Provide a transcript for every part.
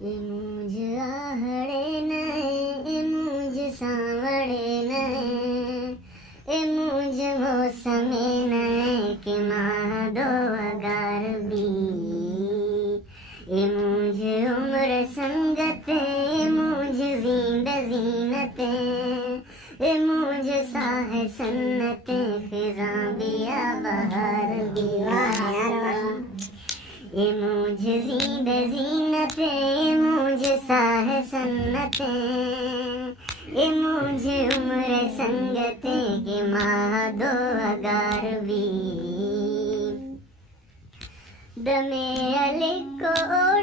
ए मुझ आहड़े नए ए मुझ सांवड़े नए ए मुझ मौसमे नए के मादो अगार भी ए मुझ उम्र संगते मुझ जींद जीनते ए मुझ साह सन्नते खिज़ा बिया बहार भी ए मुझ जींद जीनते ए मुझ साह सन्नते ए मुझ उम्र संगते के मादो अगार भी दमे अलिको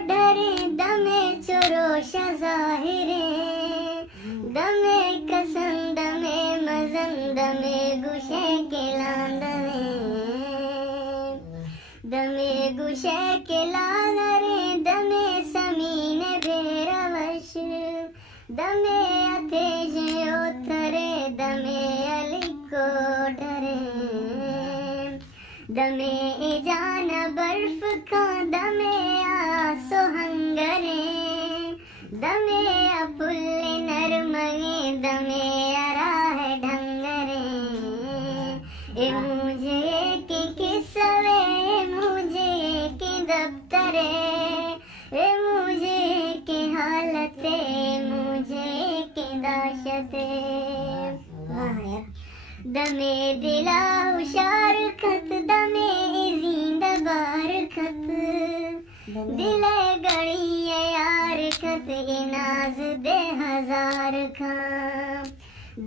डरे दमे चोरोश ज़ाहिरे दमे कसम दमे मज़न दमे गुशे के लांदमे दमे गुशे के लांदरे दमे समीन भेरवश दमे अतेज ओथरे दमे अलिको डरे दमे जान बर्फ का दमे आसो हंगरे दमे अपुल नरमगे दमे अराह ढंगरे ए मुझे के किस्से मुझे के दफ्तरे ए मुझे के हालते मुझे के दाशते दमे दिला हुशार खत दमे जींद बार खत दिले गड़ी यार खत नाज दे हजार खां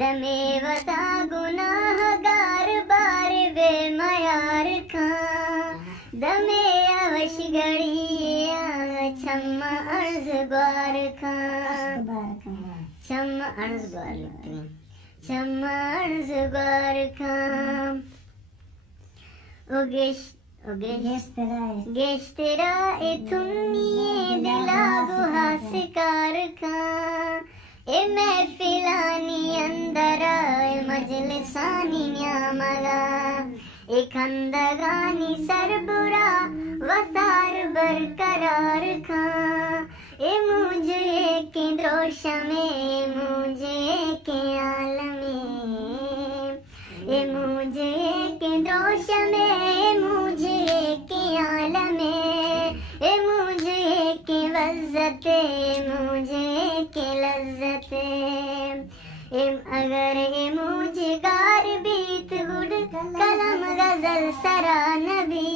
दमे वता गुनाहगार बार बेमयार खां दमे अवश गड़ी छम्मा अर्ज ग्वार खां छम्मा अर्ज ग्वार लिखते हैं चमर्ज बार खां ओ गेश्तरा ए तुन्निए दिला गुहा शिकार खां ए महफिलानी अंदरा ए मजलिसानी न्यामगा ए खंदगानी सरबुरा वसार बरकरार खां ए मुझे के द्रोश में मुझे के आलमे ए मुझे के द्रोश में मुझे के आलमे ए मुझे के वज़्ज़ते मुझे के लज़्ज़ते ए अगर ए मुझे गार बीत गुड कलम गजल सरा नबी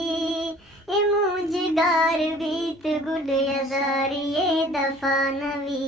ए मुझे गार बीत गुड यज़ारिये दफा नबी